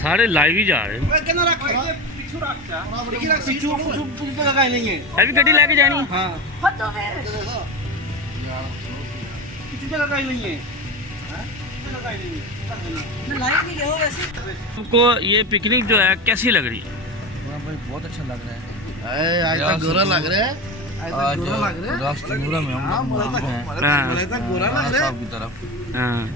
सारे लाइव ही जा रहे हैं। अभी गड्डी लेके जानी आपको ये पिकनिक जो है कैसी लग रही है? भाई बहुत अच्छा लग रहा है। आज तक गोरा लग रहा है। आज राष्ट्रपुरा में हम मौजूद हैं साहब की तरफ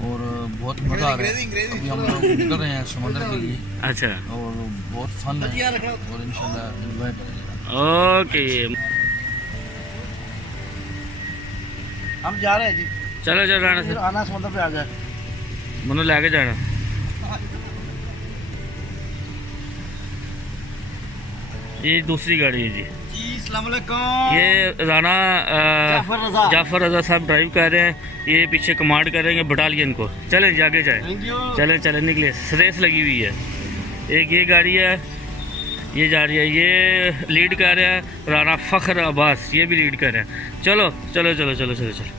और बहुत मजा आ रहा है। अभी हम लोग निकल रहे हैं समंदर के लिए। अच्छा। और बहुत फन है और इंशाल्लाह एंजॉय करेंगे। ओके हम जा रहे हैं जी। चलो चलो राणा सर आना समंदर पे आ गया मनो लेके जाना। ये दूसरी गाड़ी है जी। अस्सलाम वालेकुम। ये राणा जाफर रजा साहब ड्राइव कर रहे हैं। ये पीछे कमांड कर रहे हैं बटालियन को। चलें आगे जाए। चलें चलें निकले। रेस लगी हुई है। एक ये गाड़ी है ये जा रही है। ये लीड कर रहा है राणा फ़ख्र अब्बास। ये भी लीड कर रहे हैं। चलो चलो चलो चलो चलो चलो।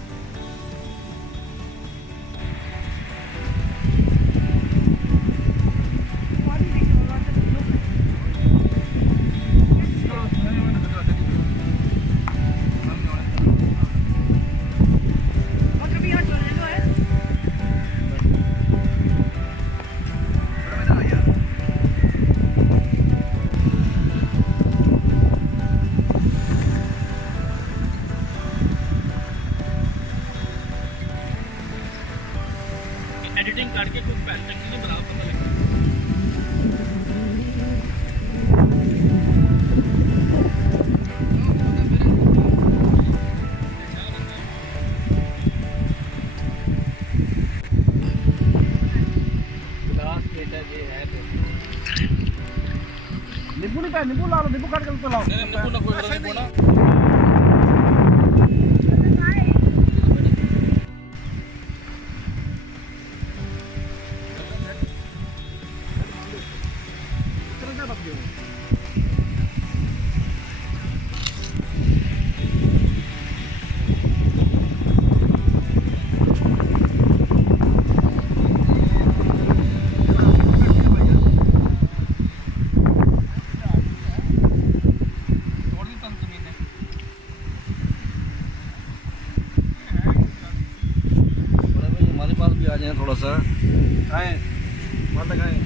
एडिटिंग करके कुछ पैसे नहीं बराबर पता लगे। नींबू नहीं पाए नींबू ला लो नींबू काट कर तो लाओ। नींबू ना कोई नींबू ना आ जाए थोड़ा सा खाएं मत खाएं।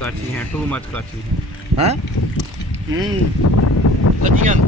काची हैं टू मच काची हैं कजियन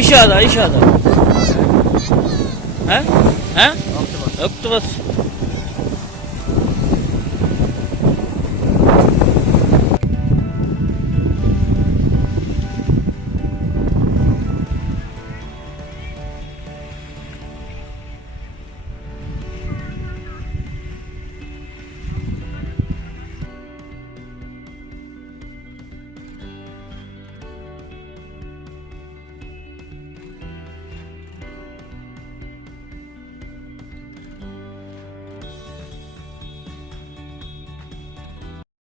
İnşallah inşallah. He? He? Octopus.